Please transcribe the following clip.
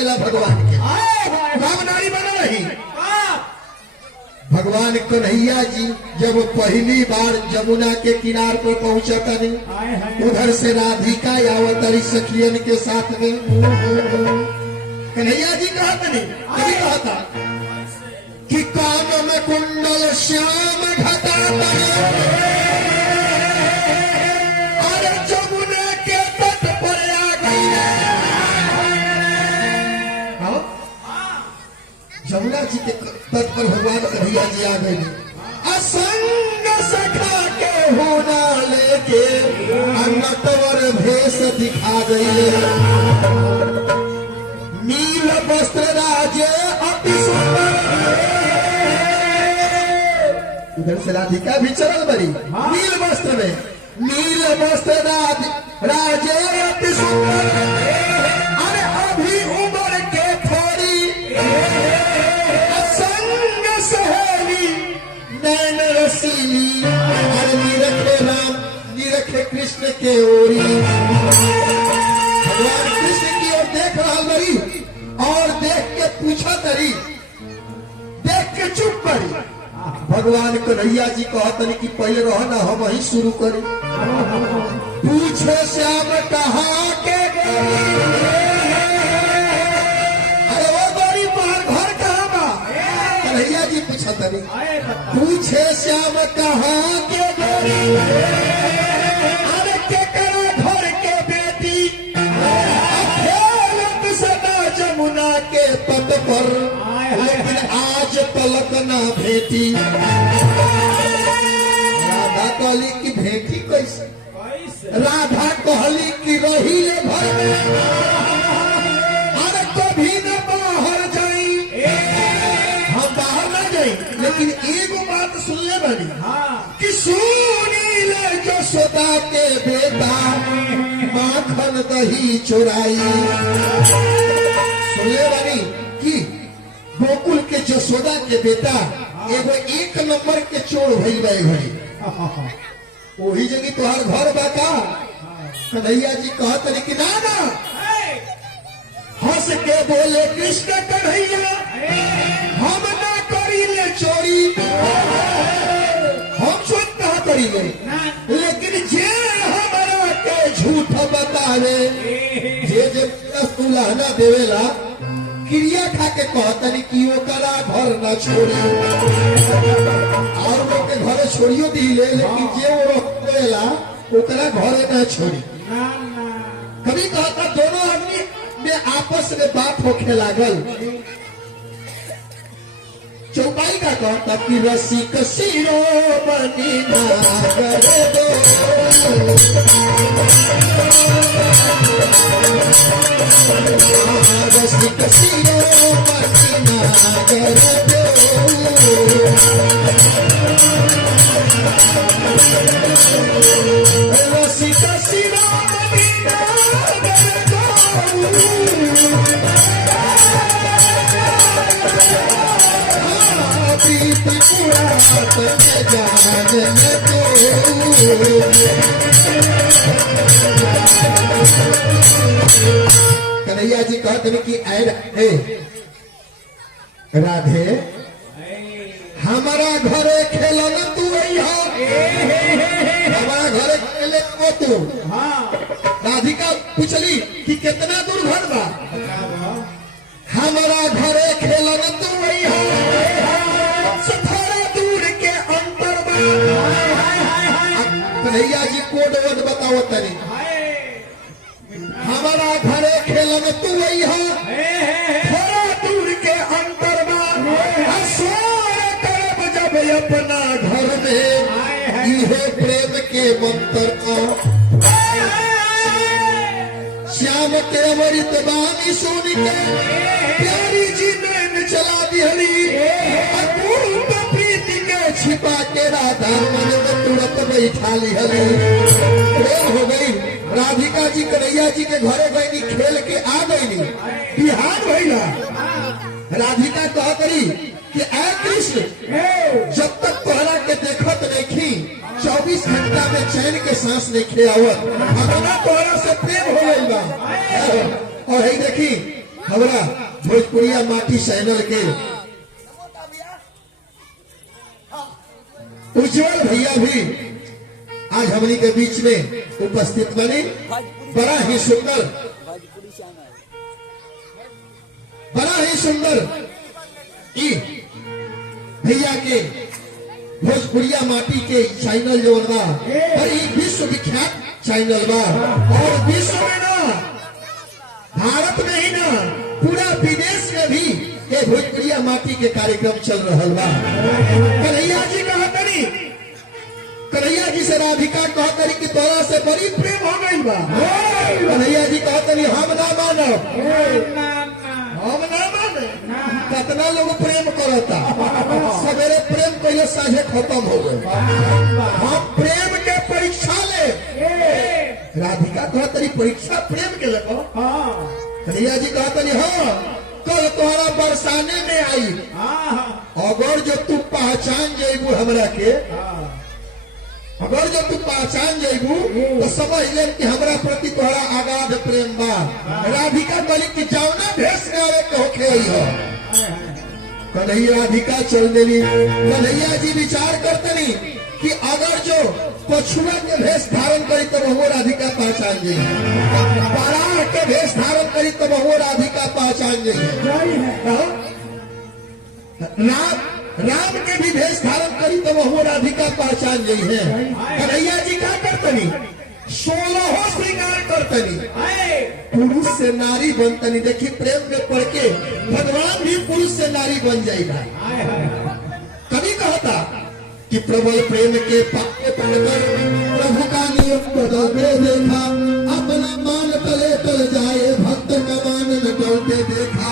आवेला भगवान के राम नारी बना रही। भगवान कन्हैया जी जब पहली बार जमुना के किनार पर पहुंचा तनी, उधर से राधिका आवतरी सखियन के साथ में। कन्हैया जी कहा तनी, कभी कहा था कि कान में कुंडल श्याम घटा अरे जमुना के तट पर आ गई। जमुना जी के तट पर भगवान कन्हैया जी आ गए। असंग सखा के होना लेके नटवर भेष दिखा गई। नील वस्त्र राजे अति सुंदर। उधर से राधिका भी चल बड़ी नील वस्त्र में। नील वस्त्र राजे अति सुंदर। अरे अभी उम्र के थोड़ी असंग सहेली नैन रसीली। अरे निरखे राम निरखे कृष्ण के ओरी। भगवान कृष्ण की ओर देख रहा बड़ी और देख के पूछा तरी, देख के चुप करी। भगवान कन्हैया जी कहतनी कि पहले रहो ना हम वही शुरू करी। पूछे श्याम कहाँ के अरे वो बड़ी बार घर कहाँ बा। कन्हैया जी पूछा तनी, पूछे श्याम कहाँ के अरे केकरा घर के बेटी खेलत सदा जमुना के तट पर, लेकिन आज तलक ना भेटी। राधा कहली की भेटी कैसे? राधा कहली की रही घर में अरे कभी न बाहर जाई। हम बाहर न जाई, लेकिन एगो बात सुनले बनी कि सुनी ले जसोदा के बेटा माखन दही चुराई। सुनले बनी कि गोकुल के जसोदा के बेटा एगो एक नंबर के चोर भई भाई। वही जगह तुहार घर बा का? कन्हैया जी कहत रही कि ना ना। हंस के बोले कृष्ण कन्हैया हम ना करी ले चोरी। हम चोर कहा करी ले, लेकिन जे हमारा के झूठ बतावे, जे लहना देवेला क्रिया खा के कहतनी कि ओकरा घर न छोड़ी। और लोग के घरे छोड़ियो दिले, लेकिन जे वो रोकेला ओकरा घरे न छोड़ी। कभी कहता दोनों आदमी में आपस में बात होखे लागल। चौपाई का कहता कि रसिक सिरो बनी नागर दो। रसिक सिरो बनी नागर दो। रसिक सिरो बनी नागर दो। कन्हैया जी कहते कि राधे हमारा घरे खेलन तू हमारा घरे खेले वो तू। राधिका पूछली कि कितना दूर घर बा। हमारा घरे खेलन तू थोड़ा दूर के अंतर बा। कन्हैया जी कोड वोड बताओ तनी। हमारा घरे खेलन तू थोड़ा दूर के अंतर बा। जब अपना घर में इहे प्रेम के मंत्र श्याम के अमृत बानी सुन के प्यारी जी नैन चला दिहली। प्रीति के छिपा के राधा मन में तुरंत बैठा लिहली। प्रेम हो गई। राधिका जी कन्हैया जी के घरे गई, खेल के आ गई। बिहान भैया राधिका कह करी कि ऐ कृष्ण जब तक तोहरा के देखत नहीं 24 घंटा में चैन के सांस नहीं आवत। अपना तोहरा से प्रेम हो गई बा। और है देखी हमारा भोजपुरिया माटी चैनल के उज्जवल भैया भी आज हमनी के बीच में उपस्थित बने। बड़ा ही सुंदर ई भैया के भोजपुरिया माटी के चैनल जो बा और ई विश्व विख्यात चैनल बा और विश्व में ना भारत में ही ना पूरा विदेश में भी ये भोजपुरिया माटी के कार्यक्रम चल रहा बा। कन्हैया जी कहतनी, कन्हैया जी से राधिका कहतनी कि तोरा से बड़ी प्रेम हो गई बा। कन्हैया जी कहतनी हम ना मानब, हम ना माने। कितना लोग प्रेम करता, सवेरे प्रेम कहिए साझे खत्म हो गए। हम प्रेम के परीक्षा ले, राधिका कहतनी परीक्षा प्रेम के ले। कन्हैया जी कहतनी हाँ कल तुम्हारा बरसाने में आई, अगर जो तू पहचान जेबू हमरा के, अगर जो तू पहचान जेबू तो समझ ले कि हमरा प्रति तोहरा अगाध प्रेम बा। राधिका कहली कि जाओना भेष आवे के होखे हो। कन्हैया राधिका चल देली। कन्हैया जी विचार करतनी कि अगर जो पछुआ के भेष धारण करी तो वो राधिका पहचान जाई, बाराह के भेष धारण करी तो वो राधिका पहचान जाई, राम के भी भेष धारण करी तो वो राधिका पहचान गई है। कन्हैया जी क्या करतनी 16 श्रृंगार करतनी, पुरुष से नारी बनतनी। देखी प्रेम में पड़ के भगवान भी पुरुष से नारी बन जाएगा। कभी कहता कि प्रबल प्रेम के पाके पड़कर प्रभु का नियम बदल दे देखा, अपना मान तले तल जाए भक्त का मान न टलते देखा।